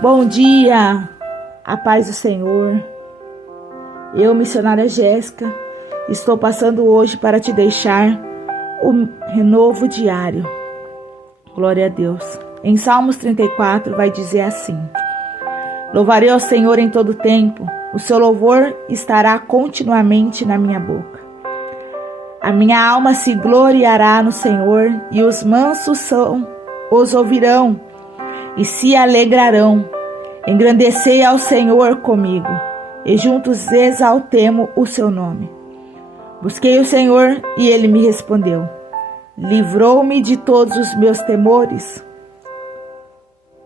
Bom dia, a paz do Senhor. Eu, missionária Jéssica, estou passando hoje para te deixar o renovo diário. Glória a Deus. Em Salmos 34 vai dizer assim: louvarei ao Senhor em todo tempo, o seu louvor estará continuamente na minha boca. A minha alma se gloriará no Senhor, e os mansos os ouvirão e se alegrarão. Engrandecei ao Senhor comigo, e juntos exaltemo o seu nome. Busquei o Senhor e ele me respondeu. Livrou-me de todos os meus temores.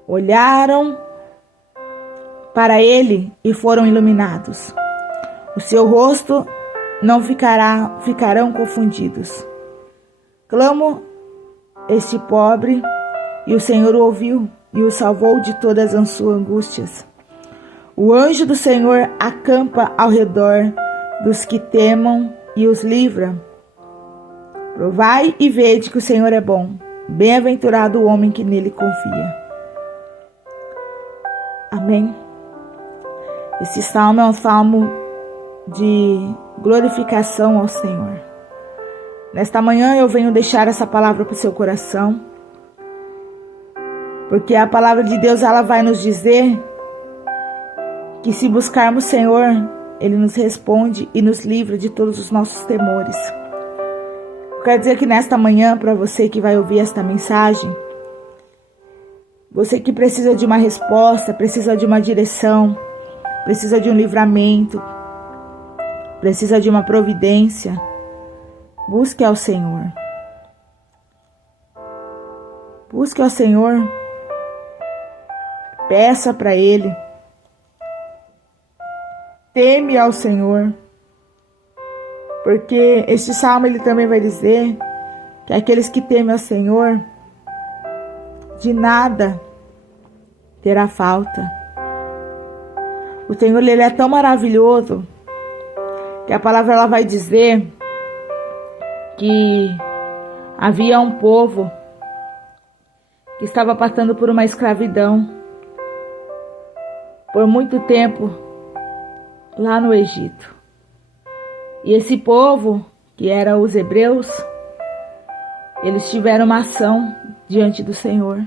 Olharam para ele e foram iluminados. O seu rosto não ficarão confundidos. Clamo este pobre, e o Senhor o ouviu e o salvou de todas as suas angústias. O anjo do Senhor acampa ao redor dos que temam e os livra. Provai e vede que o Senhor é bom. Bem-aventurado o homem que nele confia. Amém. Esse salmo é um salmo de glorificação ao Senhor. Nesta manhã eu venho deixar essa palavra para o seu coração, porque a palavra de Deus ela vai nos dizer que se buscarmos o Senhor, Ele nos responde e nos livra de todos os nossos temores. Eu quero dizer que nesta manhã, para você que vai ouvir esta mensagem, você que precisa de uma resposta, precisa de uma direção, precisa de um livramento, precisa de uma providência, busque ao Senhor. Busque ao Senhor. Peça para Ele. Teme ao Senhor. Porque este salmo ele também vai dizer que aqueles que temem ao Senhor, de nada terá falta. O Senhor ele é tão maravilhoso que a palavra ela vai dizer que havia um povo que estava passando por uma escravidão por muito tempo lá no Egito. E esse povo, que era os hebreus, eles tiveram uma ação diante do Senhor.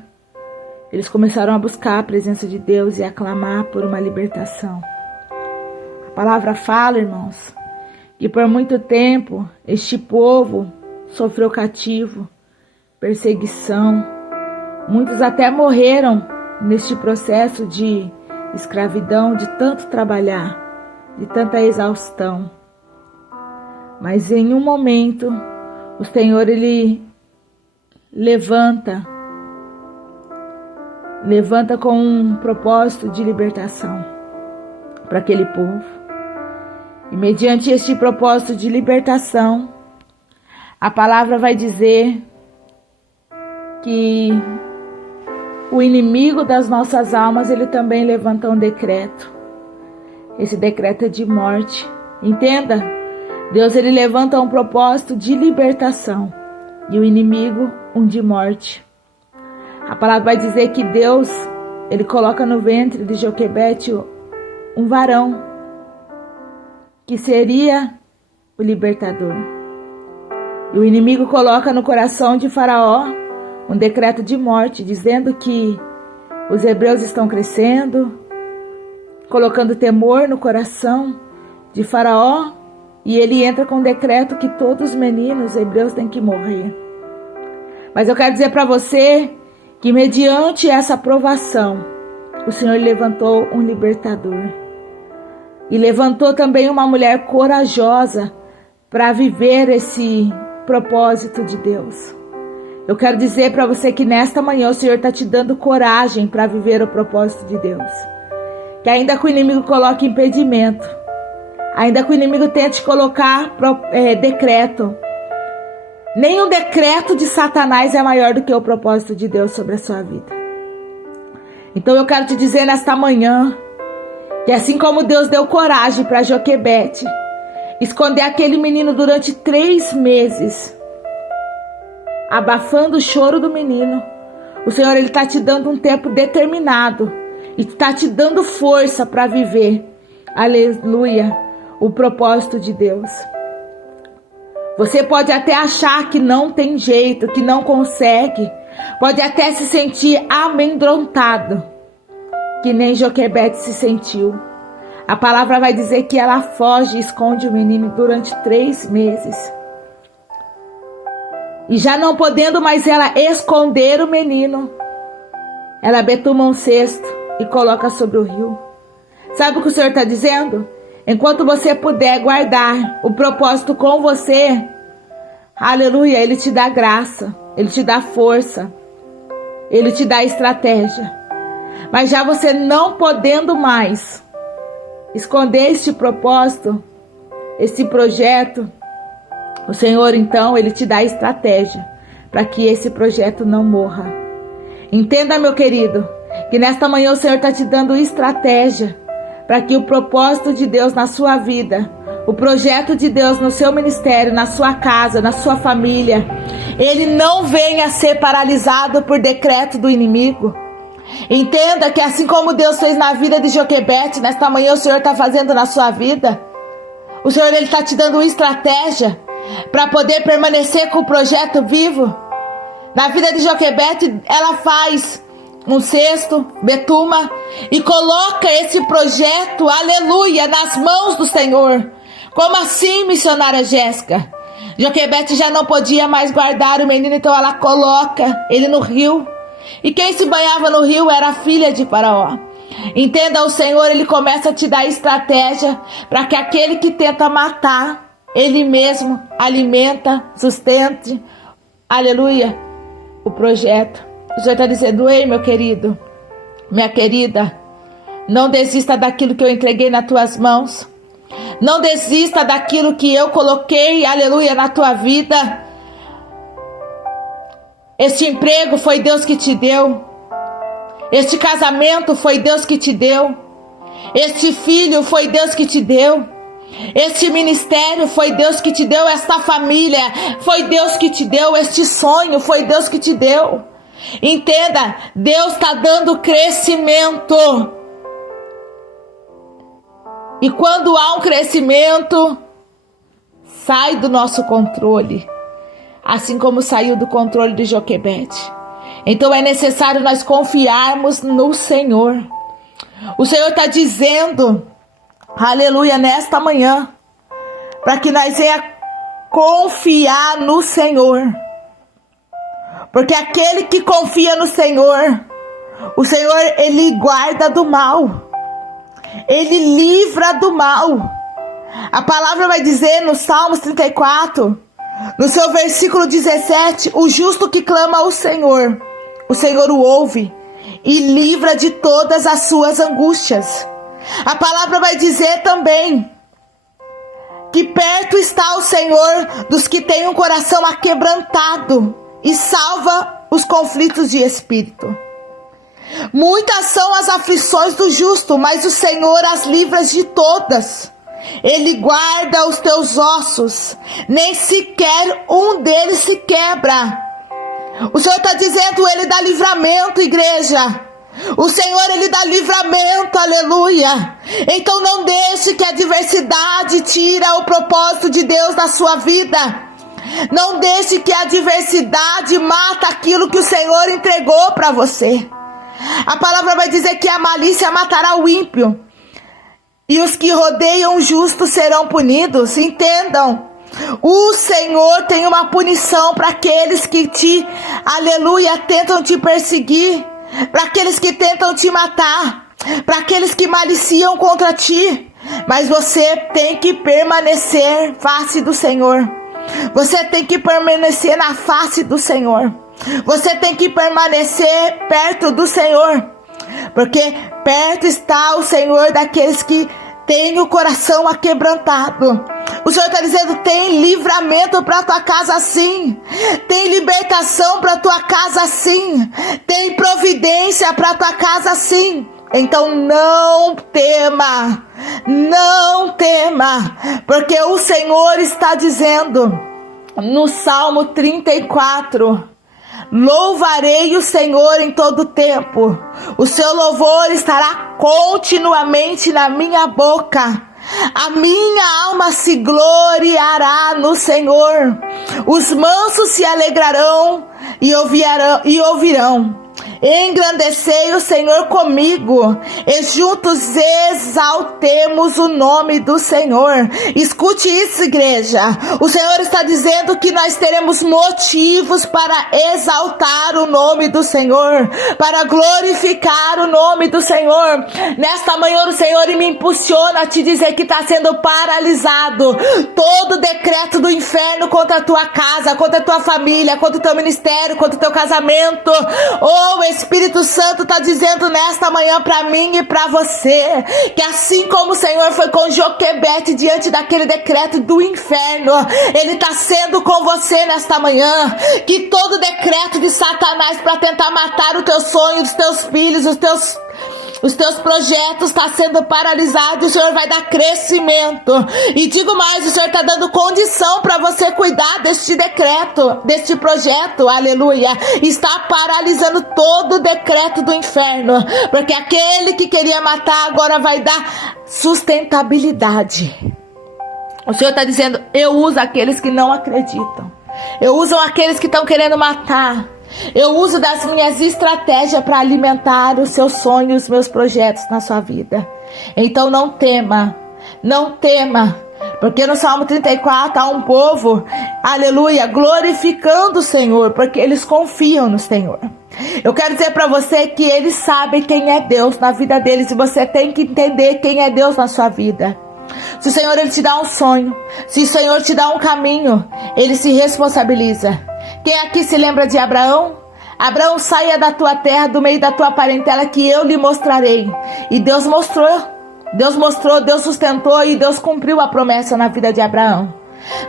Eles começaram a buscar a presença de Deus e a clamar por uma libertação. A palavra fala, irmãos, que por muito tempo este povo sofreu cativo, perseguição. Muitos até morreram neste processo de escravidão, de tanto trabalhar, de tanta exaustão. Mas em um momento, o Senhor ele levanta com um propósito de libertação para aquele povo. E mediante este propósito de libertação, a palavra vai dizer que o inimigo das nossas almas, ele também levanta um decreto. Esse decreto é de morte. Entenda? Deus, ele levanta um propósito de libertação. E o inimigo, um de morte. A palavra vai dizer que Deus, ele coloca no ventre de Joquebede um varão, que seria o libertador. E o inimigo coloca no coração de Faraó um decreto de morte, dizendo que os hebreus estão crescendo, colocando temor no coração de Faraó, e ele entra com um decreto que todos os meninos hebreus têm que morrer. Mas eu quero dizer para você que mediante essa provação, o Senhor levantou um libertador. E levantou também uma mulher corajosa para viver esse propósito de Deus. Eu quero dizer para você que nesta manhã o Senhor está te dando coragem para viver o propósito de Deus. Que ainda que o inimigo coloque impedimento, ainda que o inimigo tente colocar decreto, nenhum decreto de Satanás é maior do que o propósito de Deus sobre a sua vida. Então eu quero te dizer nesta manhã, que assim como Deus deu coragem para Joquebede, esconder aquele menino durante 3 meses, abafando o choro do menino. O Senhor, Ele está te dando um tempo determinado e está te dando força para viver, aleluia, o propósito de Deus. Você pode até achar que não tem jeito, que não consegue, pode até se sentir amedrontado, que nem Joquebede se sentiu. A palavra vai dizer que ela foge e esconde o menino durante 3 meses. E já não podendo mais ela esconder o menino, ela betuma um cesto e coloca sobre o rio. Sabe o que o Senhor está dizendo? Enquanto você puder guardar o propósito com você, aleluia, Ele te dá graça, Ele te dá força, Ele te dá estratégia. Mas já você não podendo mais esconder este propósito, esse projeto, o Senhor, então, Ele te dá estratégia para que esse projeto não morra. Entenda, meu querido, que nesta manhã o Senhor está te dando estratégia para que o propósito de Deus na sua vida, o projeto de Deus no seu ministério, na sua casa, na sua família, ele não venha a ser paralisado por decreto do inimigo. Entenda que assim como Deus fez na vida de Joquebede, nesta manhã o Senhor está fazendo na sua vida. O Senhor, Ele está te dando estratégia para poder permanecer com o projeto vivo. Na vida de Joquebede, ela faz um cesto, betuma, e coloca esse projeto, aleluia, nas mãos do Senhor. Como assim, missionária Jéssica? Joquebede já não podia mais guardar o menino, então ela coloca ele no rio. E quem se banhava no rio era a filha de Faraó. Entenda, o Senhor, Ele começa a te dar estratégia para que aquele que tenta matar, Ele mesmo alimenta, sustente, aleluia, o projeto. O Senhor está dizendo: ei, meu querido, minha querida, não desista daquilo que eu entreguei nas tuas mãos. Não desista daquilo que eu coloquei, aleluia, na tua vida. Este emprego foi Deus que te deu. Este casamento foi Deus que te deu. Este filho foi Deus que te deu. Este ministério foi Deus que te deu. Esta família foi Deus que te deu. Este sonho foi Deus que te deu. Entenda, Deus está dando crescimento. E quando há um crescimento, sai do nosso controle. Assim como saiu do controle de Joquebede. Então é necessário nós confiarmos no Senhor. O Senhor está dizendo, aleluia, nesta manhã, para que nós venhamos confiar no Senhor. Porque aquele que confia no Senhor, o Senhor, Ele guarda do mal. Ele livra do mal. A palavra vai dizer no Salmos 34, no seu versículo 17, o justo que clama ao Senhor, o Senhor o ouve e livra de todas as suas angústias. A palavra vai dizer também que perto está o Senhor dos que têm um coração aquebrantado e salva os conflitos de espírito. Muitas são as aflições do justo, mas o Senhor as livra de todas. Ele guarda os teus ossos, nem sequer um deles se quebra. O Senhor está dizendo, Ele dá livramento, igreja. O Senhor, Ele dá livramento, aleluia. Então não deixe que a adversidade tire o propósito de Deus na sua vida. Não deixe que a adversidade mata aquilo que o Senhor entregou para você. A palavra vai dizer que a malícia matará o ímpio. E os que rodeiam o justo serão punidos. Entendam. O Senhor tem uma punição para aqueles que te, aleluia, tentam te perseguir. Para aqueles que tentam te matar. Para aqueles que maliciam contra ti. Mas você tem que permanecer face do Senhor. Você tem que permanecer na face do Senhor. Você tem que permanecer perto do Senhor. Porque perto está o Senhor daqueles que têm o coração aquebrantado. O Senhor está dizendo, tem livramento para a tua casa sim. Tem libertação para a tua casa sim. Tem providência para a tua casa sim. Então não tema, não tema, porque o Senhor está dizendo no Salmo 34, louvarei o Senhor em todo tempo, o seu louvor estará continuamente na minha boca. A minha alma se gloriará no Senhor, os mansos se alegrarão e ouvirão. Engrandecei o Senhor comigo, e juntos exaltemos o nome do Senhor. Escute isso, igreja. O Senhor está dizendo que nós teremos motivos para exaltar o nome do Senhor, para glorificar o nome do Senhor. Nesta manhã o Senhor me impulsiona a te dizer que está sendo paralisado todo decreto do inferno contra a tua casa, contra a tua família, contra o teu ministério, contra o teu casamento. O Espírito Santo está dizendo nesta manhã para mim e para você, que assim como o Senhor foi com Joquebede diante daquele decreto do inferno, Ele está sendo com você nesta manhã, que todo decreto de Satanás para tentar matar o teu sonho, os teus filhos, os teus projetos está sendo paralisado. O Senhor vai dar crescimento. E digo mais, o Senhor está dando condição para você cuidar deste decreto, deste projeto, aleluia. Está paralisando todo o decreto do inferno, porque aquele que queria matar agora vai dar sustentabilidade. O Senhor está dizendo, eu uso aqueles que não acreditam, eu uso aqueles que estão querendo matar. Eu uso das minhas estratégias para alimentar os seus sonhos, os meus projetos na sua vida. Então não tema, não tema, porque no Salmo 34 há um povo, aleluia, glorificando o Senhor, porque eles confiam no Senhor. Eu quero dizer para você que eles sabem quem é Deus na vida deles, e você tem que entender quem é Deus na sua vida. Se o Senhor ele te dá um sonho, se o Senhor te dá um caminho, Ele se responsabiliza. Quem aqui se lembra de Abraão? Abraão, saia da tua terra, do meio da tua parentela, que eu lhe mostrarei. E Deus mostrou, Deus sustentou e Deus cumpriu a promessa na vida de Abraão.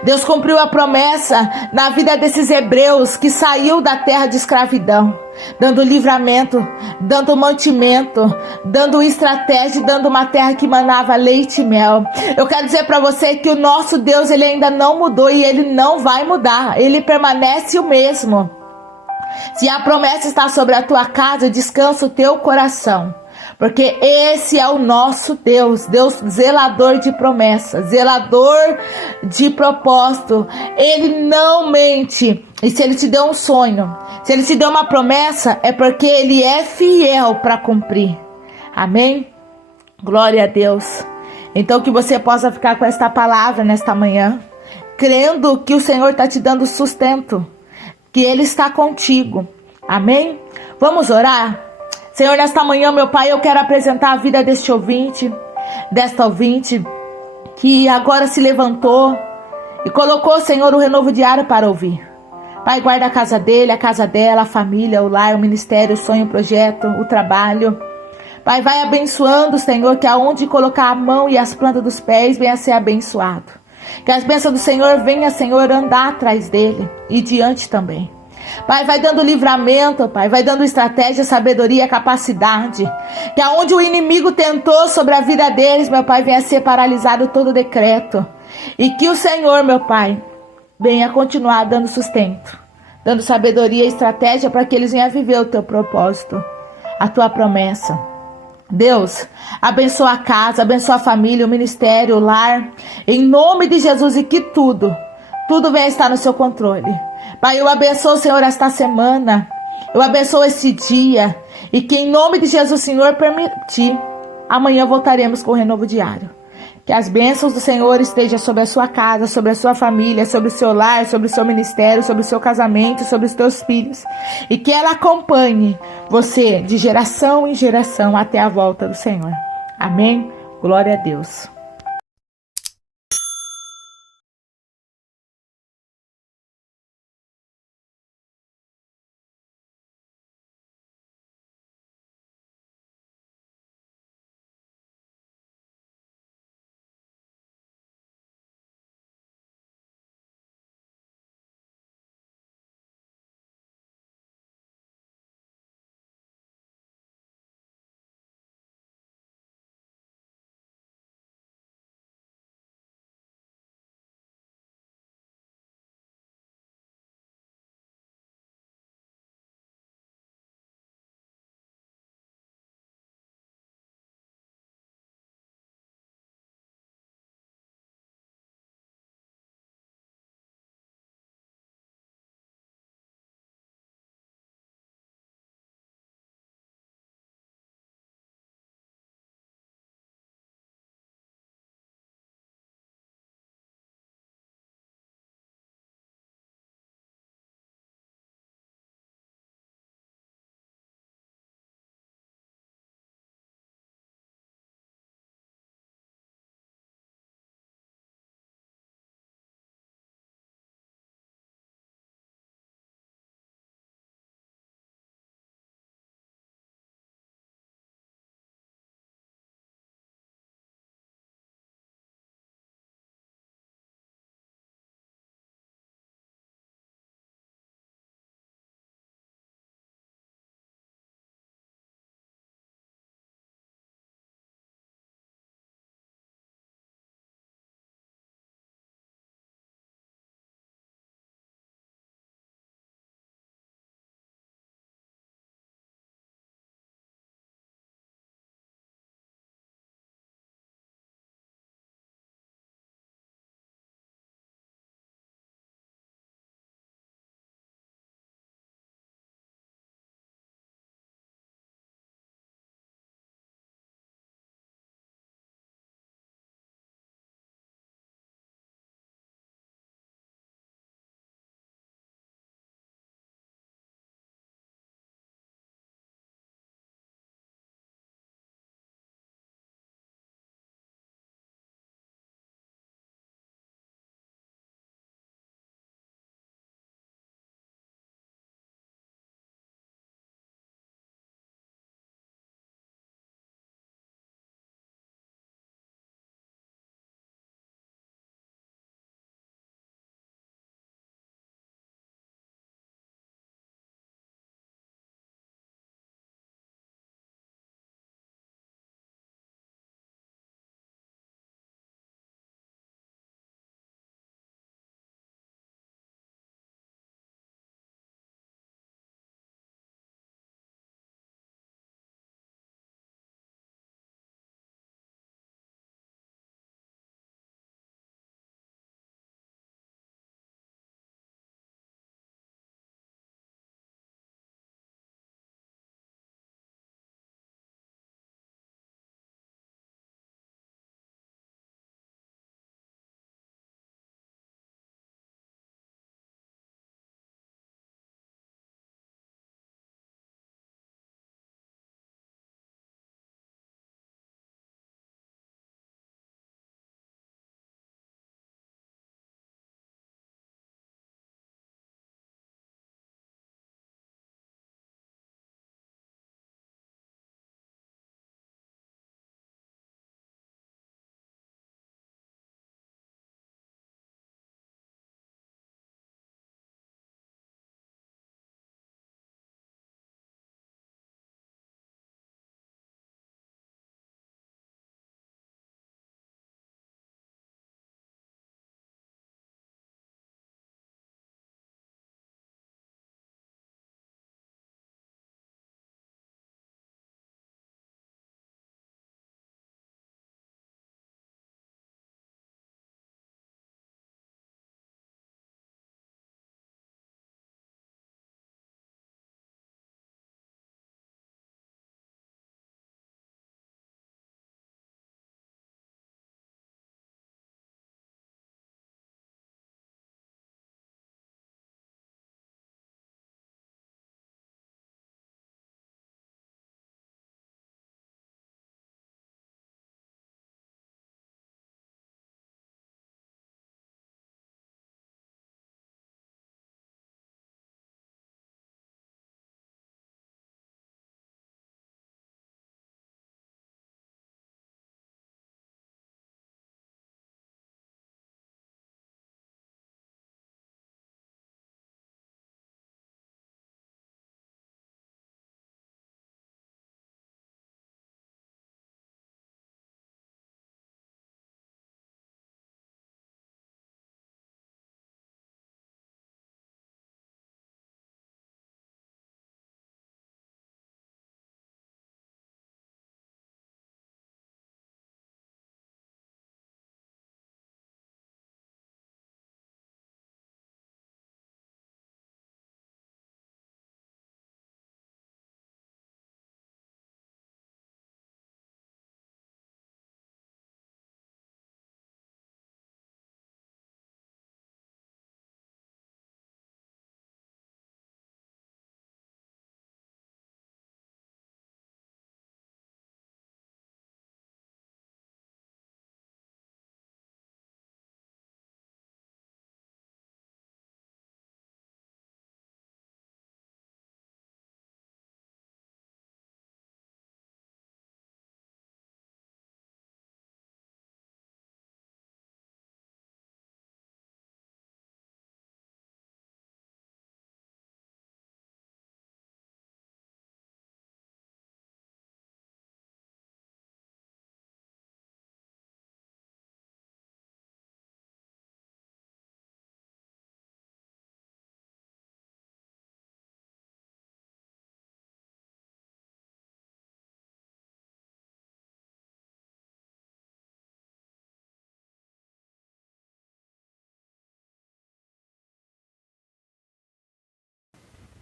Deus cumpriu a promessa na vida desses hebreus que saiu da terra de escravidão, dando livramento, dando mantimento, dando estratégia, dando uma terra que manava leite e mel. Eu quero dizer para você que o nosso Deus, Ele ainda não mudou e Ele não vai mudar. Ele permanece o mesmo. Se a promessa está sobre a tua casa, descansa o teu coração. Porque esse é o nosso Deus, Deus zelador de promessas, zelador de propósito. Ele não mente. E se Ele te deu um sonho, se Ele te deu uma promessa, é porque Ele é fiel para cumprir. Amém? Glória a Deus. Então que você possa ficar com esta palavra nesta manhã, crendo que o Senhor está te dando sustento, que Ele está contigo. Amém? Vamos orar? Senhor, nesta manhã, meu Pai, eu quero apresentar a vida desta ouvinte, que agora se levantou e colocou, Senhor, o renovo diário para ouvir. Pai, guarda a casa dele, a casa dela, a família, o lar, o ministério, o sonho, o projeto, o trabalho. Pai, vai abençoando, Senhor, que aonde colocar a mão e as plantas dos pés venha a ser abençoado. Que as bênçãos do Senhor venha, Senhor, andar atrás dele e diante também. Pai, vai dando livramento, Pai, vai dando estratégia, sabedoria, capacidade. Que aonde o inimigo tentou sobre a vida deles, meu Pai, venha a ser paralisado todo decreto. E que o Senhor, meu Pai, venha continuar dando sustento, dando sabedoria e estratégia para que eles venham a viver o teu propósito, a tua promessa. Deus, abençoa a casa, abençoa a família, o ministério, o lar, em nome de Jesus, e que tudo venha estar no seu controle. Pai, eu abençoo, Senhor, esta semana, eu abençoo esse dia, e que em nome de Jesus, Senhor, permitir, amanhã voltaremos com o renovo diário. Que as bênçãos do Senhor estejam sobre a sua casa, sobre a sua família, sobre o seu lar, sobre o seu ministério, sobre o seu casamento, sobre os teus filhos. E que ela acompanhe você de geração em geração até a volta do Senhor. Amém? Glória a Deus.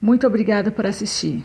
Muito obrigada por assistir.